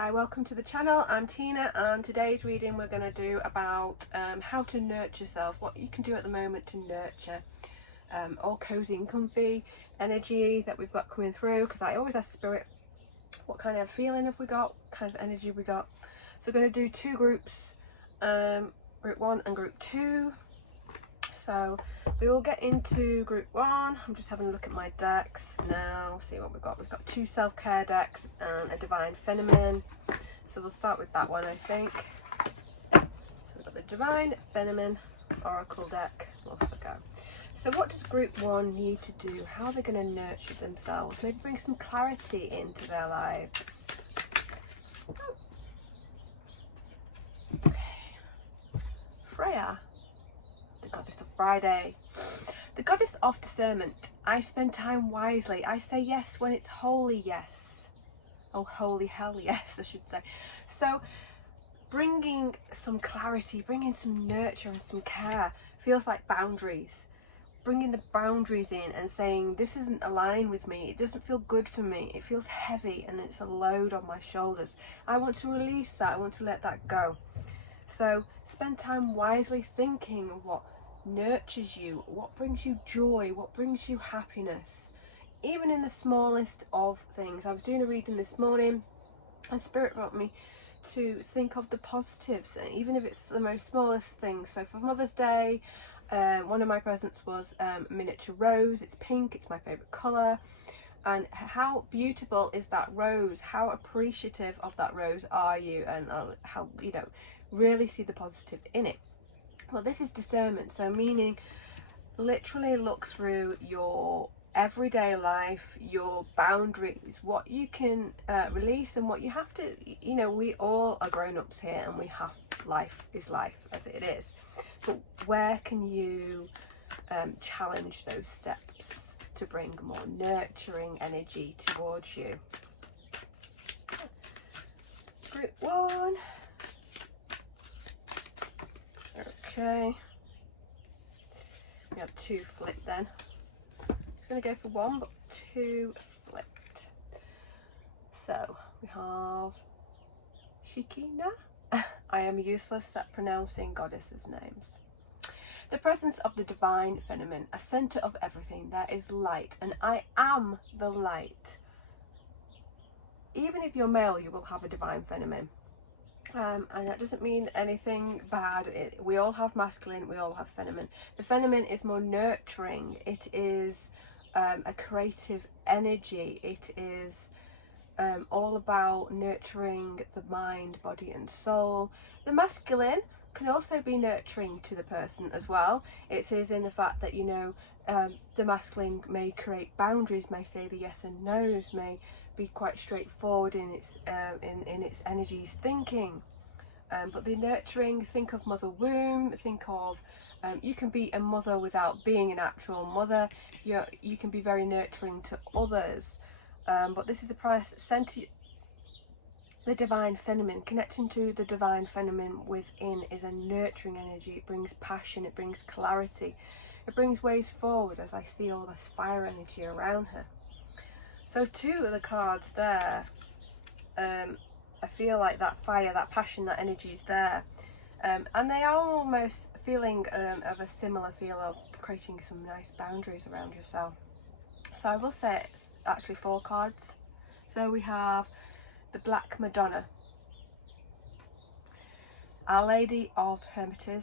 Hi, welcome to the channel. I'm Tina, and today's reading we're going to do about how to nurture yourself, what you can do at the moment to nurture all cozy and comfy energy that we've got coming through, because I always ask Spirit what kind of feeling have we got, what kind of energy we got. So we're going to do two groups, group 1 and group 2. So we will get into group 1. I'm just having a look at my decks now, see what we've got. We've got 2 self-care decks and a divine feminine. So we'll start with that one, I think. So we've got the divine feminine oracle deck. We'll have a go. So what does group 1 need to do? How are they going to nurture themselves? Maybe bring some clarity into their lives. Okay. Freya, the goddess of Friday, the goddess of discernment. I spend time wisely. I say yes when it's holy yes. Oh, holy hell yes, I should say. So bringing some clarity, bringing some nurture and some care feels like boundaries. Bringing the boundaries in and saying, this isn't aligned with me, it doesn't feel good for me, it feels heavy and it's a load on my shoulders. I want to release that, I want to let that go. So spend time wisely thinking of what nurtures you, what brings you joy, what brings you happiness, even in the smallest of things. I was doing a reading this morning and Spirit brought me to think of the positives, even if it's the most smallest thing. So for Mother's Day, one of my presents was a miniature rose. It's pink, it's my favourite colour. And how beautiful is that rose? How appreciative of that rose are you? And how, you know, really see the positive in it. Well, this is discernment, so meaning literally look through your everyday life, your boundaries, what you can release and what you have to, you know, we all are grown-ups here and we have, life is life as it is. But where can you challenge those steps to bring more nurturing energy towards you? Group 1. Okay. We have 2 flipped then. Just going to go for 1, but 2 flipped. So we have Shikina. I am useless at pronouncing goddesses' names. The presence of the divine feminine, a center of everything. There is light, and I am the light. Even if you're male, you will have a divine feminine. And that doesn't mean anything bad. We all have masculine, we all have feminine. The feminine is more nurturing. It is a creative energy. It is all about nurturing the mind, body and soul. The masculine can also be nurturing to the person as well. It is in the fact that, you know, the masculine may create boundaries, may say the yes and no's, may be quite straightforward in its energies thinking, but the nurturing, think of mother womb, think of you can be a mother without being an actual mother. You can be very nurturing to others, but this is the price. Center the divine feminine, connecting to the divine feminine within is a nurturing energy. It brings passion, it brings clarity, it brings ways forward, as I see all this fire energy around her. So 2 of the cards there, I feel like that fire, that passion, that energy is there. And they are almost feeling of a similar feel of creating some nice boundaries around yourself. So I will say it's actually 4 cards. So we have the Black Madonna, Our Lady of Hermitage.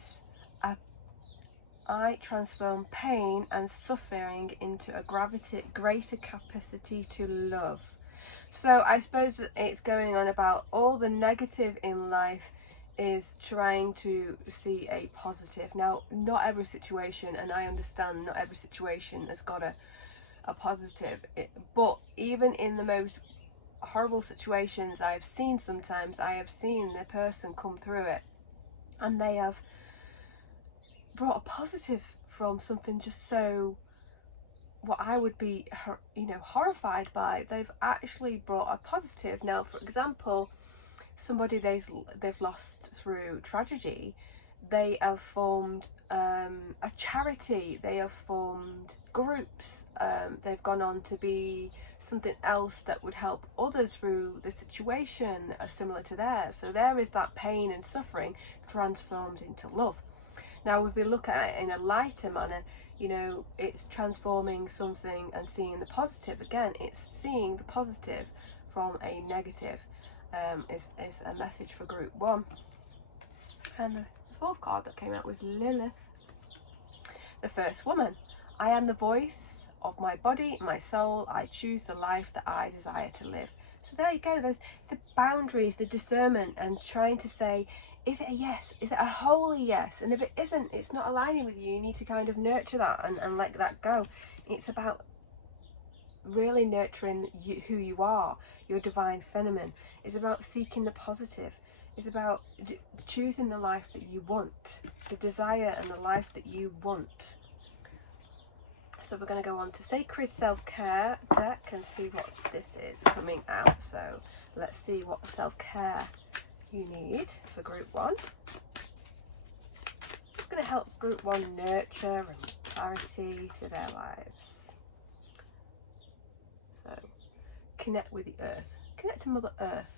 I transform pain and suffering into a greater capacity to love. So I suppose that it's going on about all the negative in life is trying to see a positive. Now, not every situation, and I understand not every situation has got a positive, but even in the most horrible situations I've seen, sometimes I have seen the person come through it and they have brought a positive from something just so, what I would be, you know, horrified by, they've actually brought a positive. Now, for example, somebody they've lost through tragedy, They have formed a charity, they have formed groups, they've gone on to be something else that would help others through the situation similar to theirs. So there is that pain and suffering transformed into love. Now if we look at it in a lighter manner, you know, it's transforming something and seeing the positive. Again, it's seeing the positive from a negative, is a message for group 1. And the fourth card that came out was Lilith, the first woman. I am the voice of my body, my soul. I choose the life that I desire to live. So there you go. There's the boundaries, the discernment, and trying to say, is it a yes? Is it a holy yes? And if it isn't, it's not aligning with you. You need to kind of nurture that and let that go. It's about really nurturing who you are, your divine feminine. It's about seeking the positive. It's about choosing the life that you want, the desire and the life that you want. So we're going to go on to Sacred Self-Care deck and see what this is coming out. So let's see what self-care you need for group 1. It's going to help group 1 nurture and clarity to their lives. So connect with the earth, connect to Mother Earth.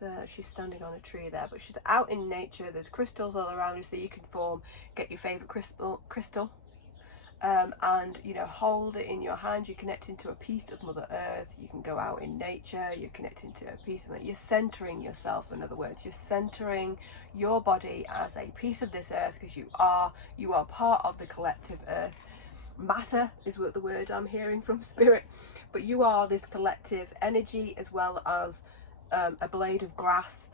So she's standing on a tree there, but she's out in nature. There's crystals all around you, so you can get your favorite crystal, and you know, hold it in your hand. You're connecting to a piece of Mother Earth. You can go out in nature. You're connecting to a piece of it. You're centering yourself. In other words, you're centering your body as a piece of this earth, because you are part of the collective earth. Matter is what the word I'm hearing from spirit, but you are this collective energy as well as a blade of grass.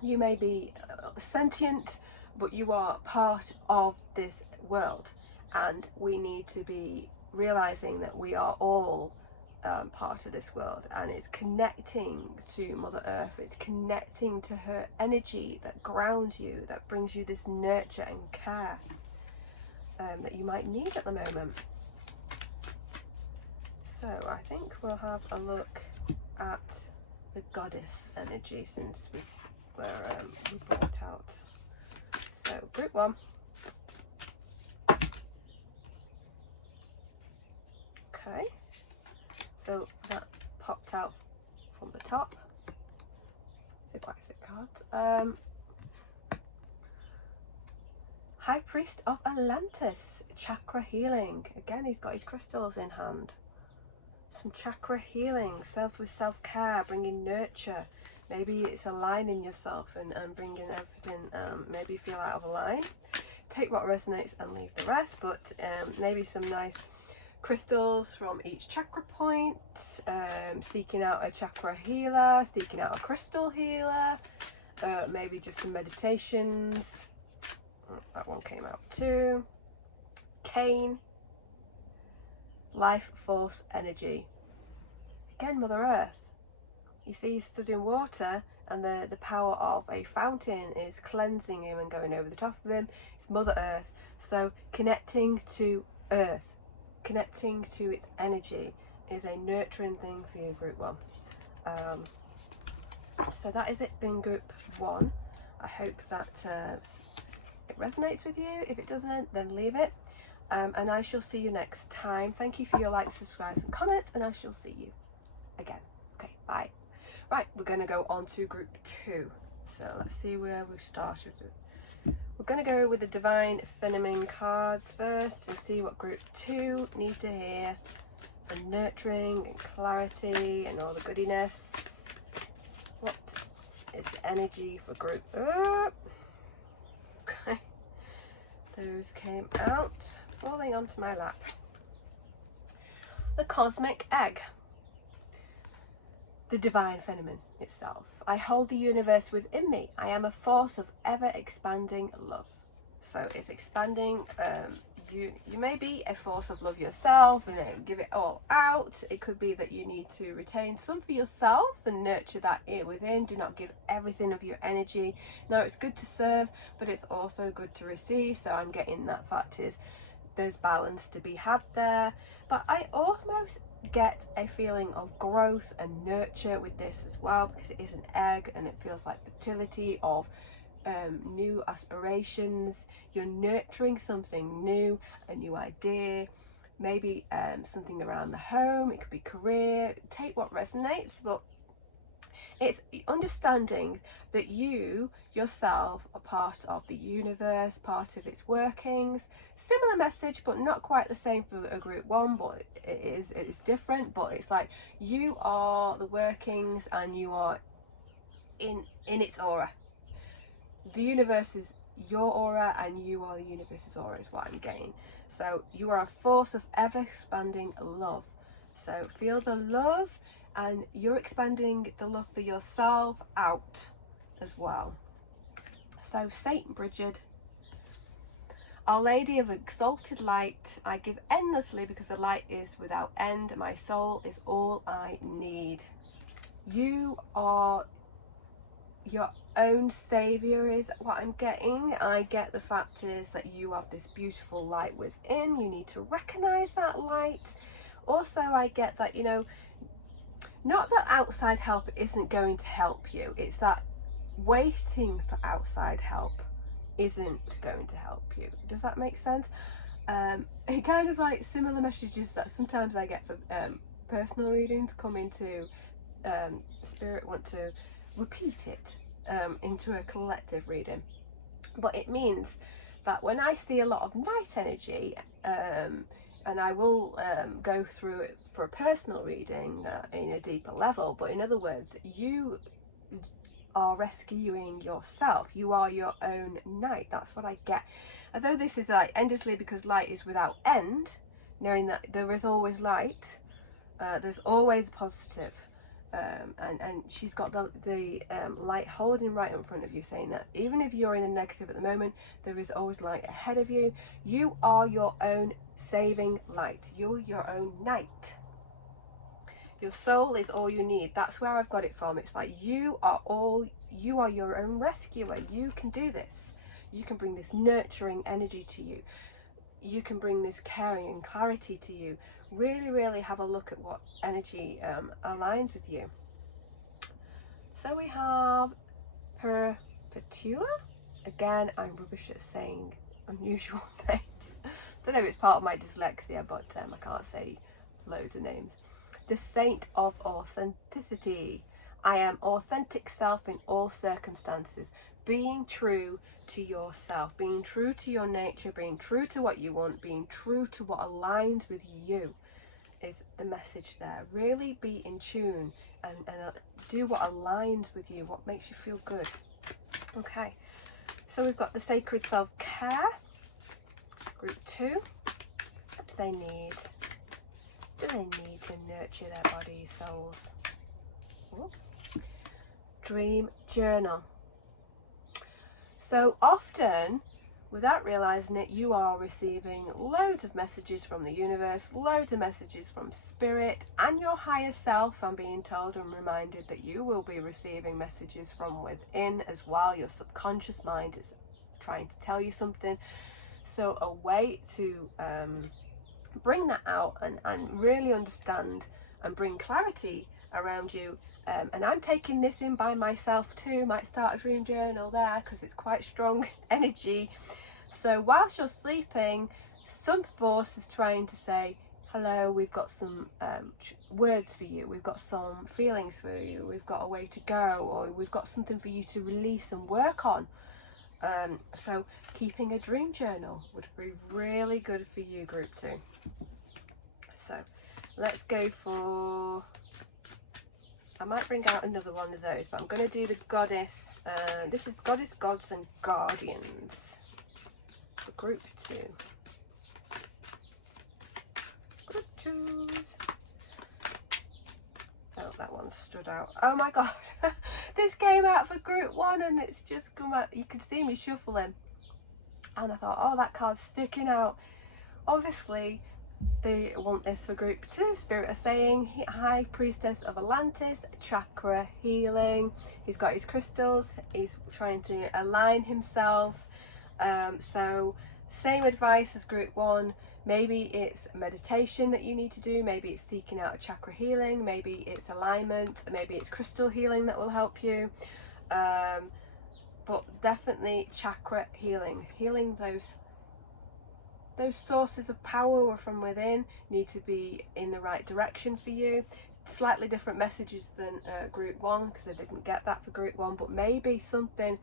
You may be sentient, but you are part of this world, and we need to be realizing that we are all part of this world, and it's connecting to Mother Earth. It's connecting to her energy that grounds you, that brings you this nurture and care that you might need at the moment. So I think we'll have a look at the goddess energy, since we brought out. So group 1. Okay, so that popped out from the top. It's quite a thick card. High Priest of Atlantis, chakra healing. Again, he's got his crystals in hand. Some chakra healing, self-care, bringing nurture. Maybe it's aligning yourself and bringing everything, maybe you feel out of line. Take what resonates and leave the rest, but maybe some nice crystals from each chakra point, seeking out a chakra healer, seeking out a crystal healer, maybe just some meditations. That one came out too. Cane, life force energy. Again, Mother Earth. You see, he's stood in water, and the power of a fountain is cleansing him and going over the top of him. It's Mother Earth. So connecting to Earth, connecting to its energy is a nurturing thing for you, group 1. So that is it, being group 1. I hope that it resonates with you. If it doesn't, then leave it. And I shall see you next time. Thank you for your likes, subscribes and comments, and I shall see you again. Okay, bye. Right, we're going to go on to group 2. So let's see where we started. We're going to go with the Divine Feminine cards first and see what group 2 need to hear. And nurturing and clarity and all the goodiness. What is the energy for group? Okay, those came out, falling onto my lap. The Cosmic Egg. The Divine Feminine itself. I hold the universe within me. I am a force of ever expanding love. So it's expanding. You may be a force of love yourself and give it all out. It could be that you need to retain some for yourself and nurture that within. Do not give everything of your energy. Now, it's good to serve, but it's also good to receive. So I'm getting that fact is there's balance to be had there. But I almost get a feeling of growth and nurture with this as well, because it is an egg and it feels like fertility of new aspirations. You're nurturing something new, a new idea, maybe something around the home. It could be career. Take what resonates, but it's understanding that you yourself are part of the universe, part of its workings. Similar message, but not quite the same for a group one, but it is different. But it's like you are the workings and you are in its aura. The universe is your aura and you are the universe's aura, is what I'm getting. So you are a force of ever expanding love. So feel the love, and you're expanding the love for yourself out as well. So Saint Bridget, Our Lady of Exalted Light, I give endlessly because the light is without end. My soul is all I need. You are your own savior is what I'm getting. I get the fact is that you have this beautiful light within. You need to recognize that light. Also, I get that, you know, not that outside help isn't going to help you. It's that waiting for outside help isn't going to help you. Does that make sense? It kind of like similar messages that sometimes I get for personal readings come into spirit want to repeat it into a collective reading. But it means that when I see a lot of night energy, and I will go through it for a personal reading in a deeper level, but in other words, you are rescuing yourself. You are your own night. That's what I get. Although this is like endlessly because light is without end, knowing that there is always light, there's always positive. And she's got the light holding right in front of you, saying that even if you're in a negative at the moment, there is always light ahead of you. You are your own saving light. You're your own night. Your soul is all you need. That's where I've got it from. It's like you are your own rescuer. You can do this. You can bring this nurturing energy to you. You can bring this caring and clarity to you. Really have a look at what energy aligns with you. So we have Perpetua. Again, I'm rubbish at saying unusual names. Don't know if it's part of my dyslexia, but I can't say loads of names. The Saint of Authenticity. I am authentic self in all circumstances. Being true to yourself, being true to your nature, being true to what you want, being true to what aligns with you is the message there. Really be in tune and do what aligns with you, what makes you feel good. Okay, so we've got the Sacred Self-Care, group 2. What do they need? Do they need to nurture their bodies, souls? Ooh. Dream Journal. So often, without realizing it, you are receiving loads of messages from the universe, loads of messages from spirit and your higher self. I'm being told and reminded that you will be receiving messages from within as well. Your subconscious mind is trying to tell you something. So a way to bring that out and really understand and bring clarity around you. And I'm taking this in by myself too. Might start a dream journal there because it's quite strong energy. So whilst you're sleeping, some force is trying to say, hello, we've got some words for you, we've got some feelings for you, we've got a way to go, or we've got something for you to release and work on. So keeping a dream journal would be really good for you, group 2. So let's go for, I might bring out another one of those, but I'm going to do the Goddess. This is Goddess, Gods and Guardians for group 2. Group 2. Oh, that one stood out. Oh my god. This came out for group 1 and it's just come out. You can see me shuffling. And I thought, oh, that card's sticking out. Obviously, they want this for group 2. Spirit are saying, High Priestess of Atlantis, chakra healing. He's got his crystals. He's trying to align himself. So, same advice as group 1. Maybe it's meditation that you need to do, maybe it's seeking out a chakra healing, maybe it's alignment, maybe it's crystal healing that will help you. But definitely chakra healing, healing those sources of power from within need to be in the right direction for you. Slightly different messages than group 1, because I didn't get that for group 1, but maybe something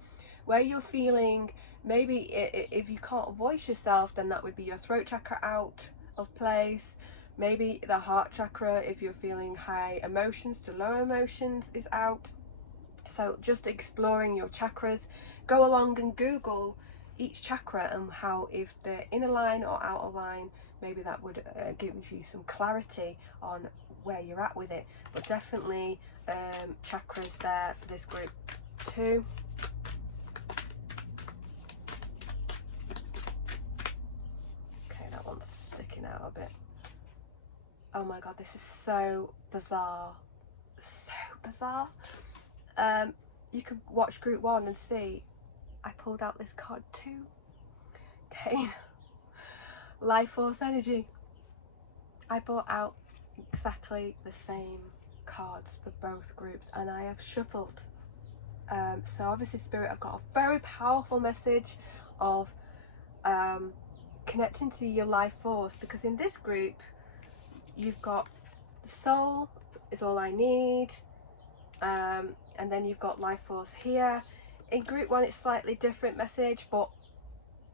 where you're feeling, maybe if you can't voice yourself, then that would be your throat chakra out of place. Maybe the heart chakra, if you're feeling high emotions to low emotions, is out. So just exploring your chakras. Go along and Google each chakra and how, if they're in a line or out of line, maybe that would give you some clarity on where you're at with it. But definitely chakras there for this group 2. Okay, that one's sticking out a bit. Oh my god, this is so bizarre. So bizarre. You can watch group 1 and see I pulled out this card too. Okay. Life force energy. I brought out exactly the same cards for both groups, and I have shuffled. So obviously Spirit have got a very powerful message of connecting to your life force, because in this group you've got the soul is all I need, and then you've got life force here. In group 1 it's slightly different message, but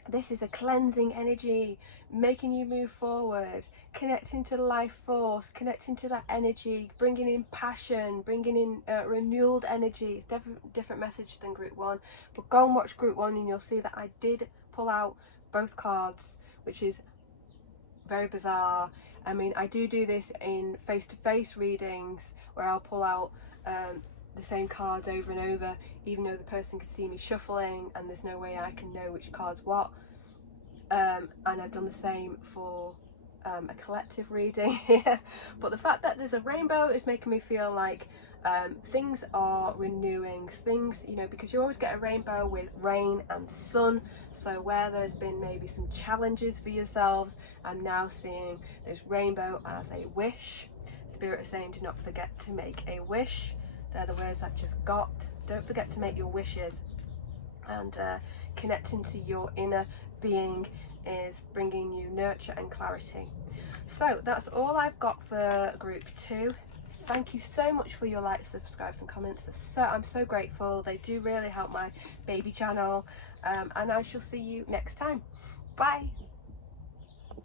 this is a cleansing energy, making you move forward, connecting to life force, connecting to that energy, bringing in passion, bringing in renewed energy. It's different message than group 1, but go and watch group 1 and you'll see that I did pull out both cards, which is very bizarre. I mean, I do this in face-to-face readings where I'll pull out the same cards over and over, even though the person can see me shuffling and there's no way I can know which card's what. And I've done the same for a collective reading here. But the fact that there's a rainbow is making me feel like things are renewing, things, you know, because you always get a rainbow with rain and sun. So where there's been maybe some challenges for yourselves, I'm now seeing this rainbow as a wish. Spirit is saying, do not forget to make a wish. They're the words I've just got. Don't forget to make your wishes. And connecting to your inner being is bringing you nurture and clarity. So that's all I've got for group 2. Thank you so much for your likes, subscribes and comments. I'm so grateful. They do really help my baby channel. And I shall see you next time. Bye.